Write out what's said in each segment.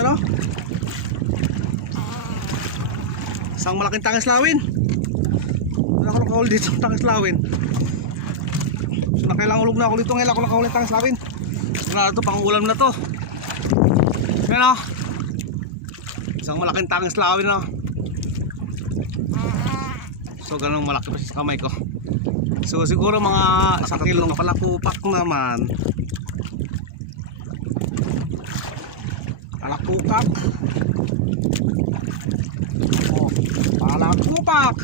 Ano? Isang malaking tangislawin. Wala ako nakahuli dito ng tangislawin. So nakailangan ulog na ako dito. Ngayon ako nakahuli ng tangislawin. Wala na ito, pang ulam na to. Yan o. Isang malaking tangislawin o. So ganun malaki pa sa kamay ko. So siguro mga 1 kilong palakupak naman. Palakupak. Oh, palakupak.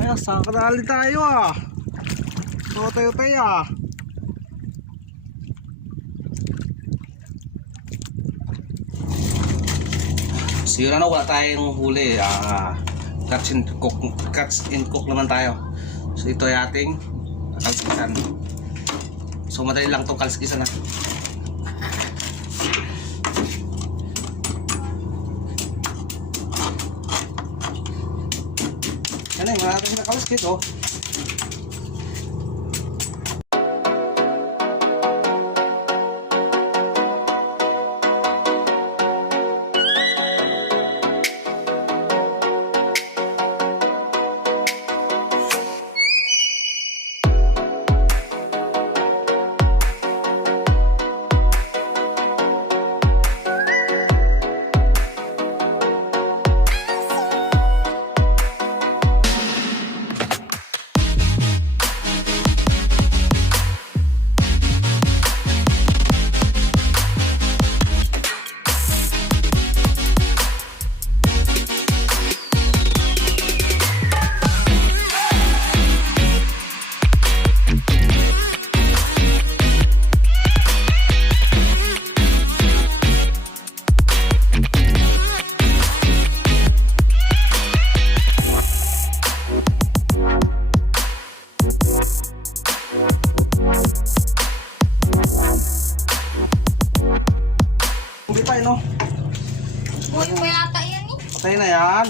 Ay, saan kadali tayo ah. So tayo ah. So yun ano, wala tayong huli. Cuts and cook naman tayo. So ito ay ating kalskisan. So madali lang itong kalskisan ha. Yan ay, wala natin sila kalskit oh. No? Buhay mo yata yan eh. Patay na yan.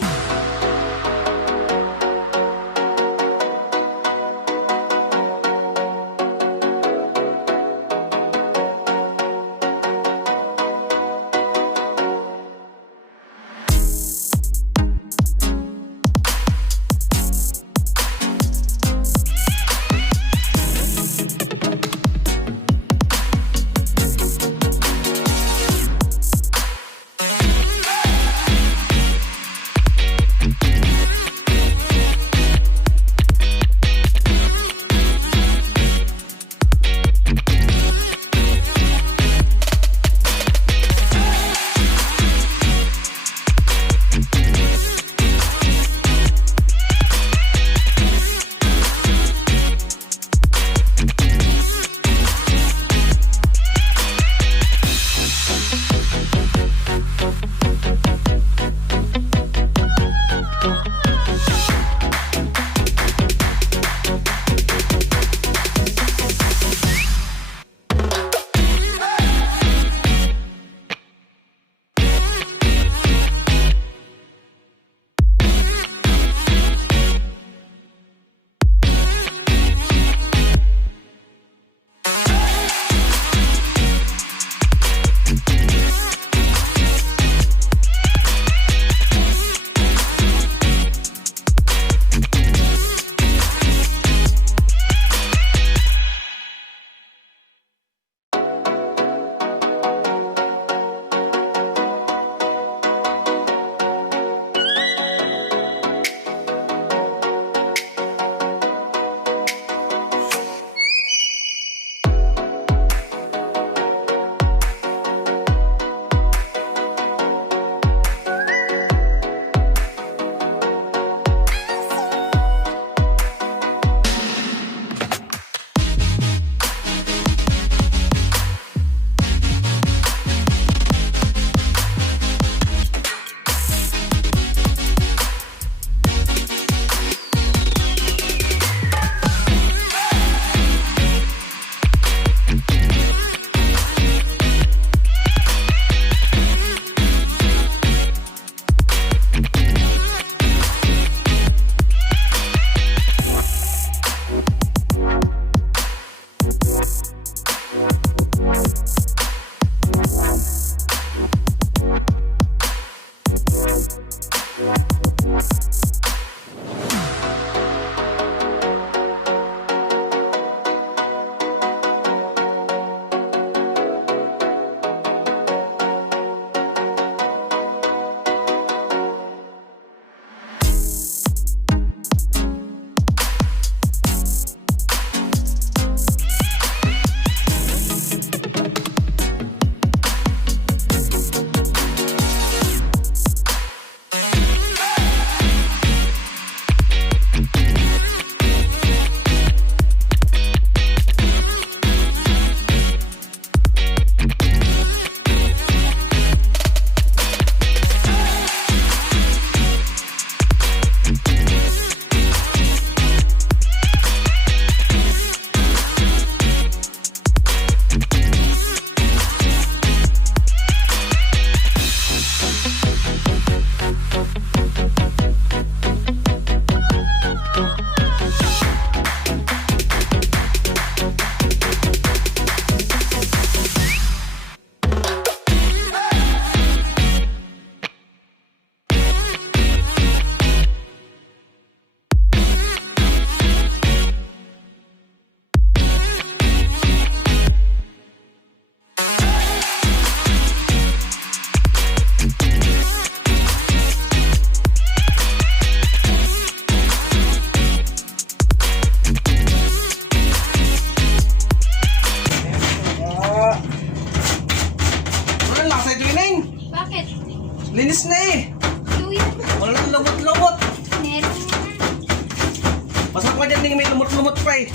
pa eh.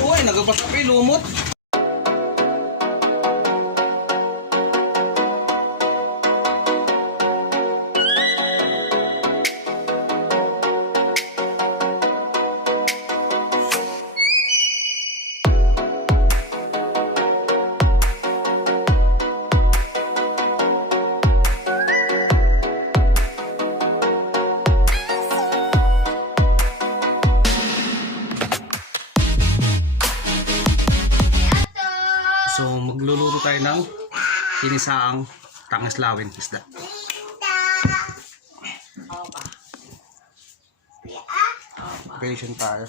Uy, nagabasa pa eh, lumot. So magluluto tayo ng sinisaang tangaslawin isda. Patient tayo.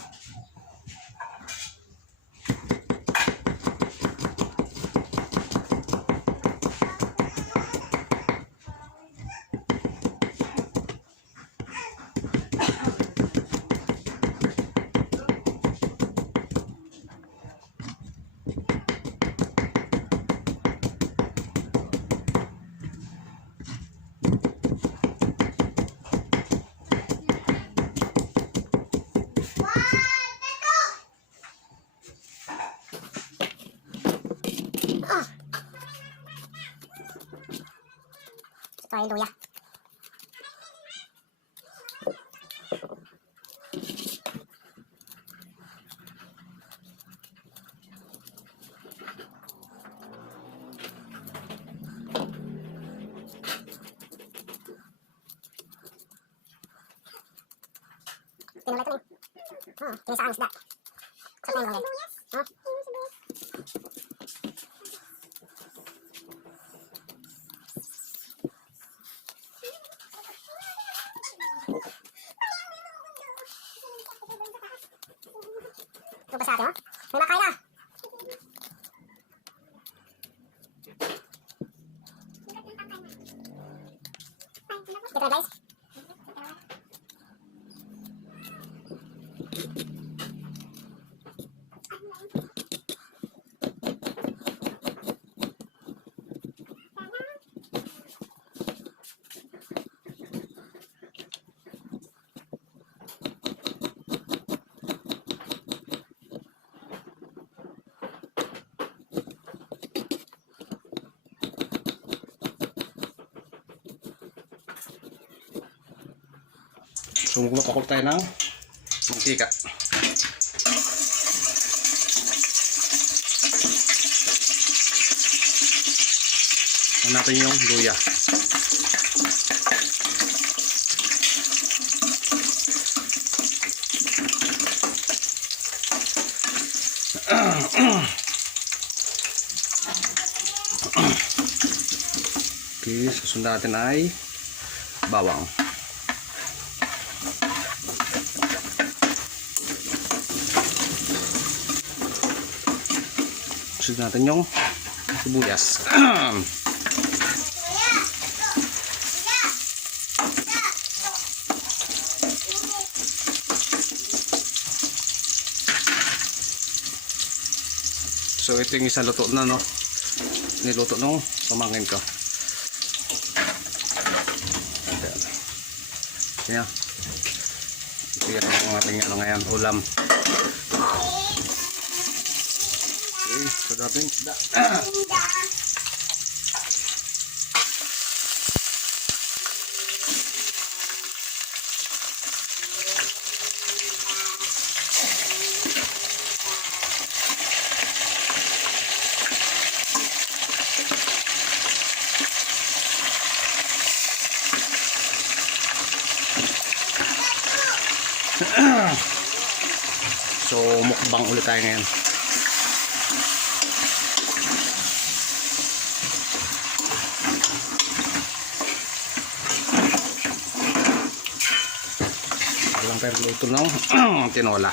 Ito ay luya. Tinulay ito rin. Tinisaan isda. Sa tayo mga guys. Ito ba sa atin, May makain na. Ito guys. So magpapakul tayo ng mantika. Natin yung luya. Okay, susunod natin ay bawang. Susunod natin yung sibuyas. So ito yung isang luto na, no? Niluto nung pamangkin ko. Ayan. Ito yan ang ating ngayon ulam. Okay, so dating isda. So mukbang ulit tayo ngayon. Walang perluto ng tinola.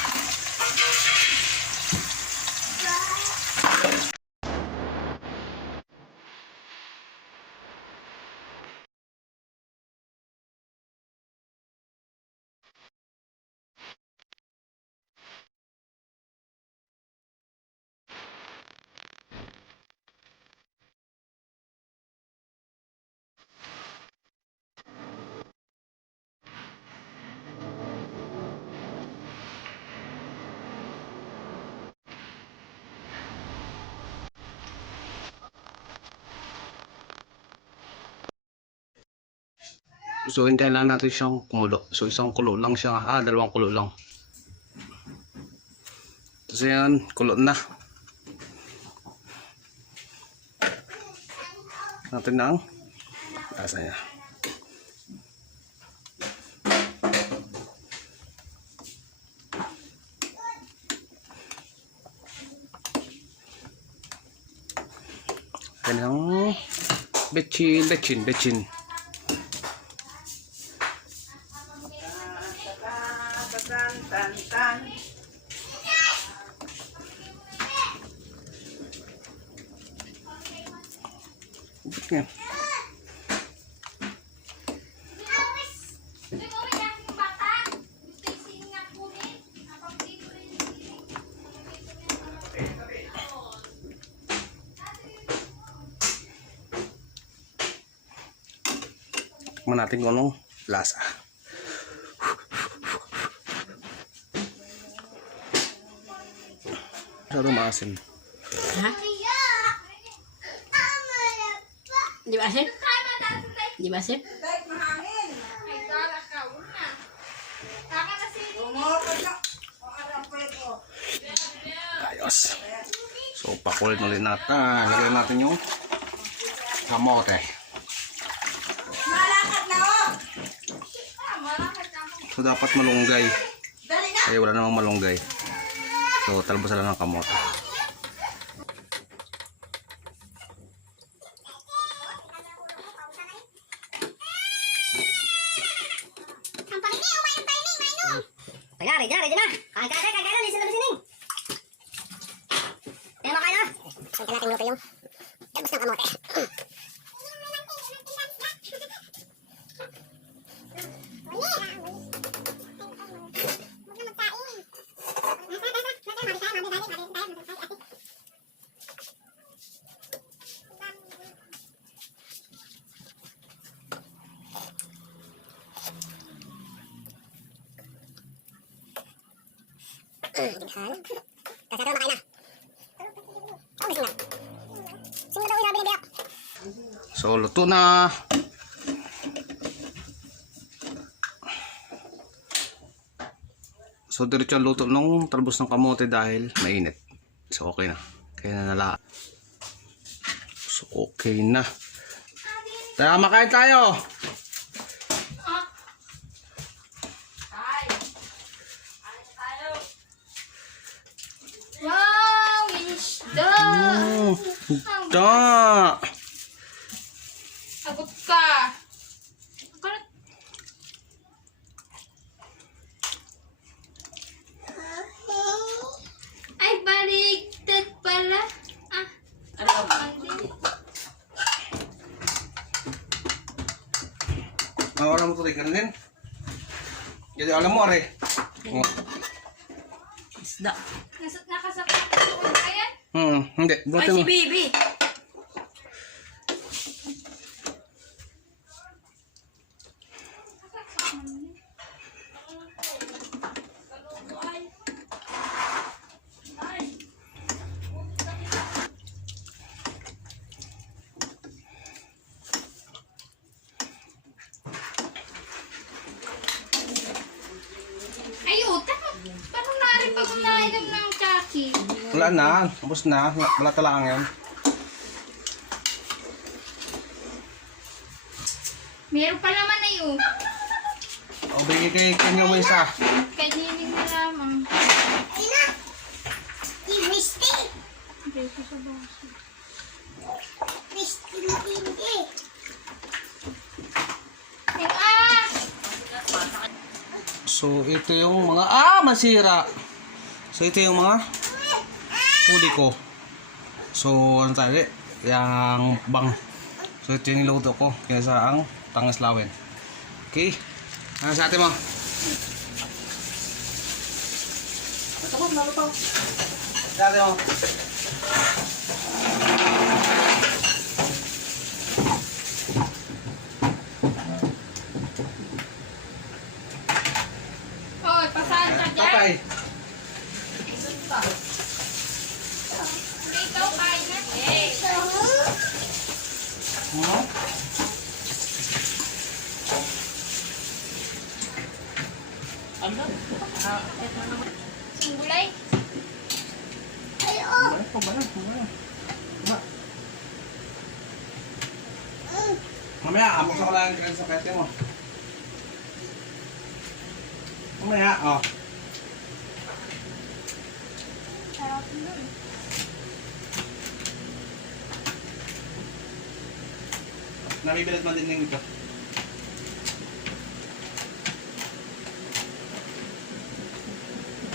So hintayin lang natin siyang kumulo. So isang kulo lang siya. Dalawang kulo lang. Tapos yan, kulo na. Natin ang lasa niya. Kanyang bechin. Yan. Tikman natin kung anong lasa. Masyadong maasim. Ha? Di ba asin? Di ba asin? Ayos. So pakulit ulit natin. Lagyan natin yung kamote. So dapat malunggay. Ay wala namang malunggay. So talbos lang ng kamote. Tagari, dyan na. Kain na. Lisa na bisining. Kaya makain na. Saan ka natin luto yung talbos ng kamote. Kasi ito makain na. Oh, bising na. Sino daw yung binibiyak? So luto na. So diretso ang luto ng talbos ng kamote dahil mainit. So okay na. Kaya na nala. So okay na. Tara makain tayo. Wow, may isda. Da. Sagot ka. Ay, baliktad pala. Mali. Wala mo tuloy din. Jadi alam mo are. Oh. Isda. Nakasakit ko ba yan? Hindi. Ay, Buti si mo. Bibi. Ay, utak. Parang nari pag nainom ng chaki. Wala na. Tapos na. Wala talaang yan. Meron pa naman na yun. O bigay kay kanyo mo isa. Kainin na lamang. Ina! I-risty! Dito sa baso. Risty na hindi. So ito yung mga masira. So ito yung mga huli ko. So ano tayo? Yang bang. So ito yung niluto ko kaysa ang tangaslawin. Okay? Ano sa atin mo? Sa atin mo. Hoy, pasahan ka dyan. Patay. Dito, kain na. Eh. Ano? Sunggulay. Ay, oh. Pabala. Mamaya, abuksan ko lang yung sa pete mo. Mamaya, oh. Sarap nun. Nabibilad man din yung ito.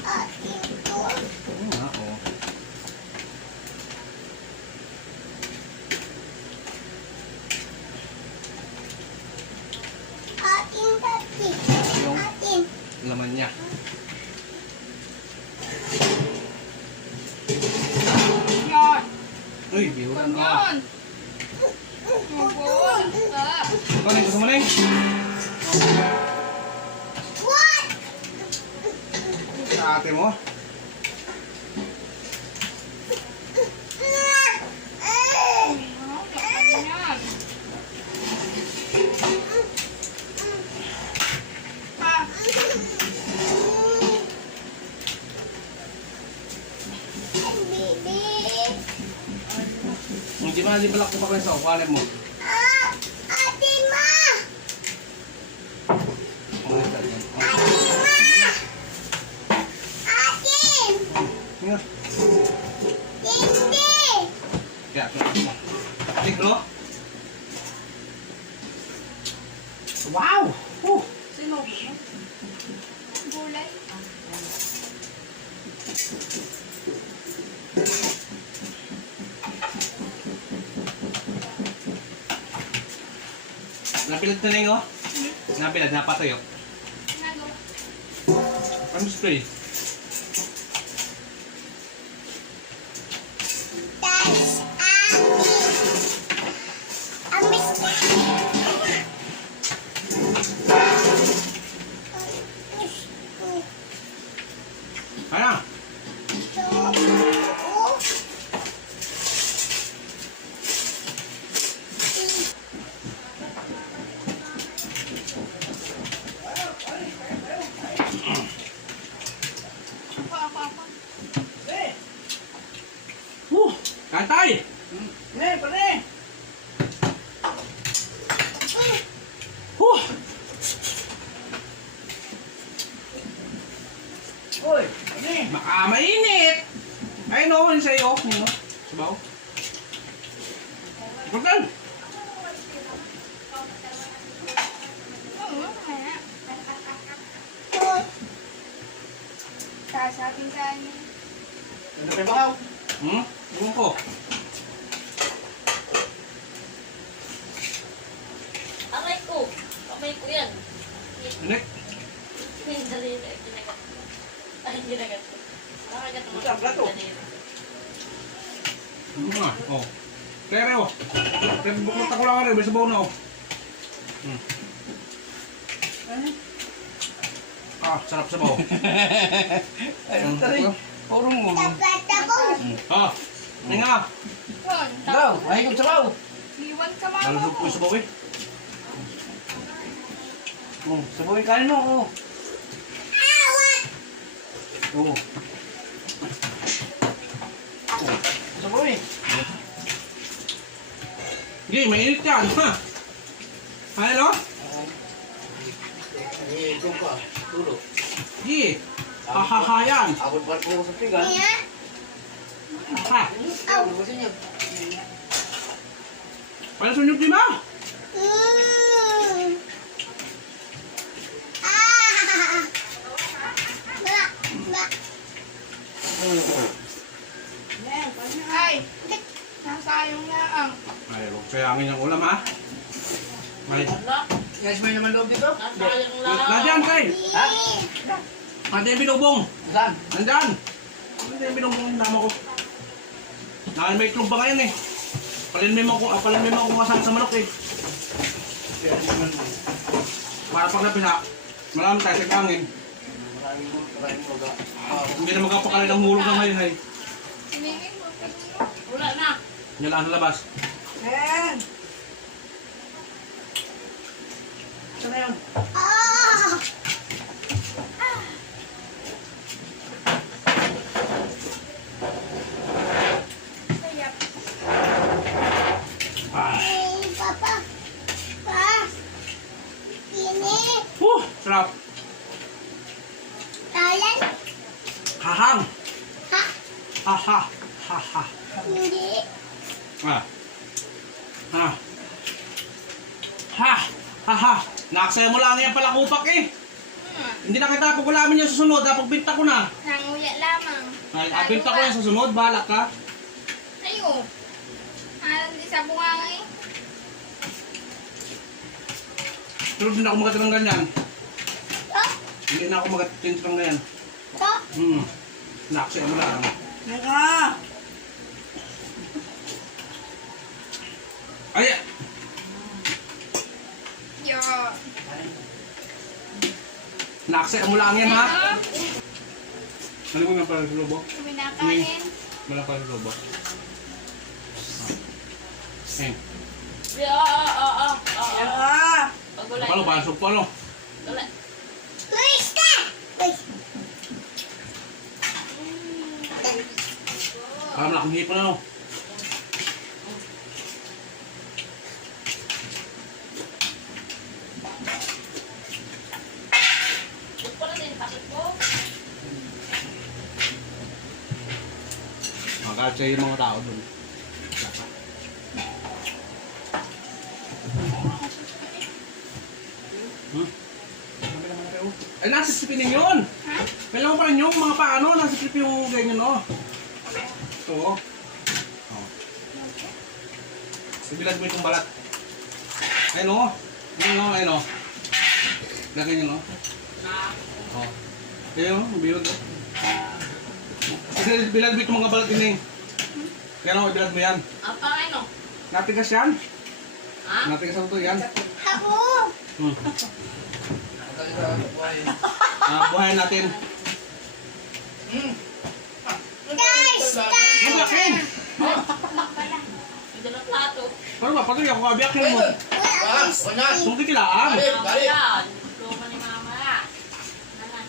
Akin to. Oo nga, oo. Akin dati. Yung Akin. laman niya. Yan. Uy, bihuran mo. Ganyan. Yun. Ah. Ikaw na, gusto mo na yun? What? Sa ate mo. Ganyan. Ah. Baby. Hindi ba, hindi balak ko pa kayo sa ukalan mo. Ah, atin ma. Oo, ito, yan. Atin ma. Atin. Nga. Hindi. Kaya, tigro. Wow! Sino? Gulay. Napilad na yung, oh. Napilad, napatayo. Nagawa. Ano spray? Tas akin. Amis na. Kaya, kantay! Ne, pare! Uy, ne! Baka mainit! Ay, no, yun sa'yo. Yun, no? Sabaw. Ipagdan! Oo, kaya. Sasabing kanin. Ano kayo bakaw? Hmm? Ewan ko. Aray ko! Kamay ko yan. Inek. Dali na, ginagat. Ay, ginagat ko. Nakagat mo. Ito, plato. Ano nga? Oh. Tere, oh. Tere, buklot ako lang rin. May sabaw na, oh. Hmm. Ah, sarap sabaw. Ayun, tari. Puro mo. Dapat ako. Ah, hindi nga. Yun. Sabaw! Mahigop sabaw! Iwan ka mama Nalusog ko mo. yung sabaw, eh. Oh, sabawin kanin mo. Oh. Oo. Sabawin. Sige, mainit yan, ha? Ano? Eh, ito ka. Tulo. Sige. Hahaha yan. Abot ba ko sa tigan? Niya. Ha? Ano ba niya? Pala sunyog di ba? Mm. Ah. Ba. Ba. Ay, nasayang na ang. Ay, huwag sayangin yung ulam, ha? May... Guys, may naman loob dito? Nasayang lang. Nandyan, kay! Ha? Nandyan yung binubong! Saan? Nandyan! Nandyan yung binubong yung dama ko. May itlog ba ngayon, eh? Palinmin mo kung asan sa manok, eh. Para pag napisa, marami tayo sa kangin. Maraming mga. Hindi na magkapakalit ang hulog na ngayon, ay. Siningin mo. Wala na. Yan lang sa labas. Ken! Saan na yun? Ah. Hahang. Ha? Ha ha. Ha ha. Hindi. Ha. Ha. Ha. Ha ha. Nakasaya mo lang yan pala kupak eh. Hindi na kita pagkulamin yung susunod. Pagbinta ko na. Nanguya lamang. Binta ko yung susunod. Bahala ka. Ayo. Alam di sa bunganga eh. Pero hindi na ako magatin ng ganyan. Ha? Hindi na ako magatin ng ganyan. Ha? Nakasaya mo lang. Ay! Yo. Nakasaya mo lang yan ha. Ito. Ano mo nga pala sa lobo? Kuminakain. Wala pala sa lobo. Eh. Pagulay. Paano ba? So paano? Gulay. Luis ka! Uy. Parang malaking hipon na no. Huwag pala din, takip mo. Magalit sa'yo yung mga tao dun. Ay, nasa sipinin yun! Ha? Kailangan mo pa rin yung mga paano, nasa sip yung ganyan no. Ito oh. Sibilad mo itong balat. Ayun o. Ayun o, ayun o. Lagyan yun o. Oh. Ayun o, bilad o. Bilad mo itong mga balat din eh. Kaya o, bilad mo yan. Ang pangay no? Natigas yan. Ha? Natigas ako to yan. Ako! Buhayin natin. Guys! Yung lakin! Hindi na plato. Ano ba? Patuloy ako kabiyakin mo. Kung di kilaan. Yan. Luma ni mama. Naman.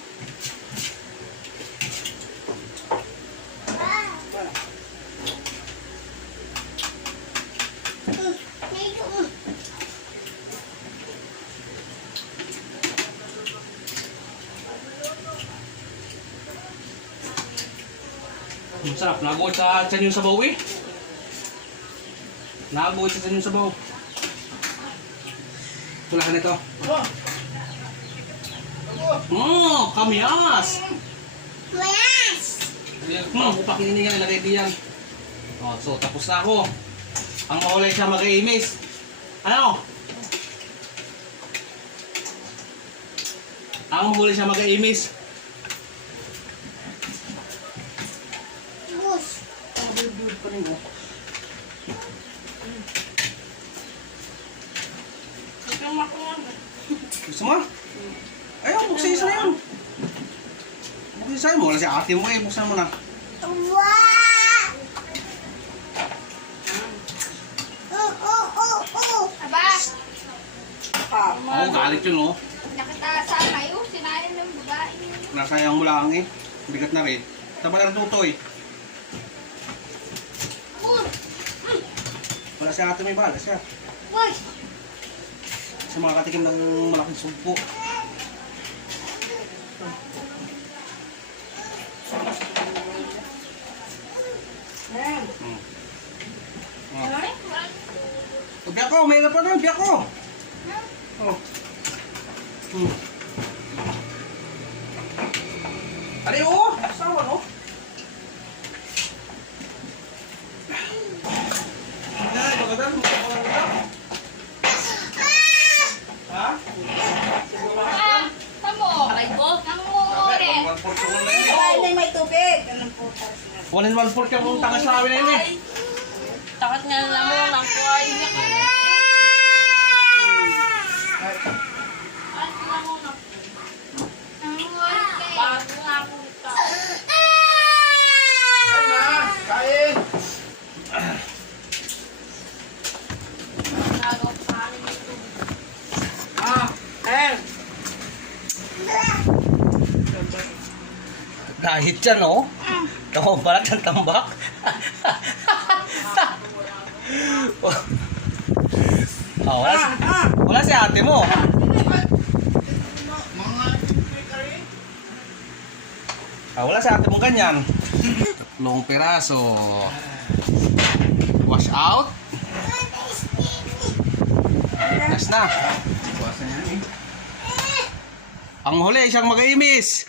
Masarap. Naguot sa tiyan yung sabaw eh. Naguot sa tiyan yung sabaw. Tulakan nito. Kamyas! Mayas! Pakinin nga nilagay diyan. Oh, so tapos na ako. Ang mahulay siya mag-iimis. Ano? Ang mahulay siya mag-iimis. Bus! Gusto mo? Ayun, buksan isa na yun. Buksan isa mo. Wala si ate mo eh. Buksan mo na. Wow! Aba. Oo, galit yun oh. Nakatasa kayo. Sinayan ng babae. Nasayang mo lang eh. Bigat na rin. Tama na rin tutoy. Wala si ate may bahala siya. Uy! Sa mga katikim ng malaking sumpo. Biyak ko, may pa doon, biyak ko. Oh. Ari, oo, sawa no? Ay, magadan, ha? Tamo. Aray ko. Nangungulit. 1/4 na yun eh. Ay, may tubig. Anong puta? 1 and 1/4 ka kung tangas sa amin na yun eh. Takat nga lang mo ng kuhay. Ay, lang mo ng Nangungulit kayo. bago nga ako ito. Nagaw pa amin yung tubig. Dahit yan oh. Tawag balat ng tambak. Oh, wala si ate mo. Wala sa atin mong ganyan. 3 piraso. Wash out. Last na. Ang huli, isang mag-iimis.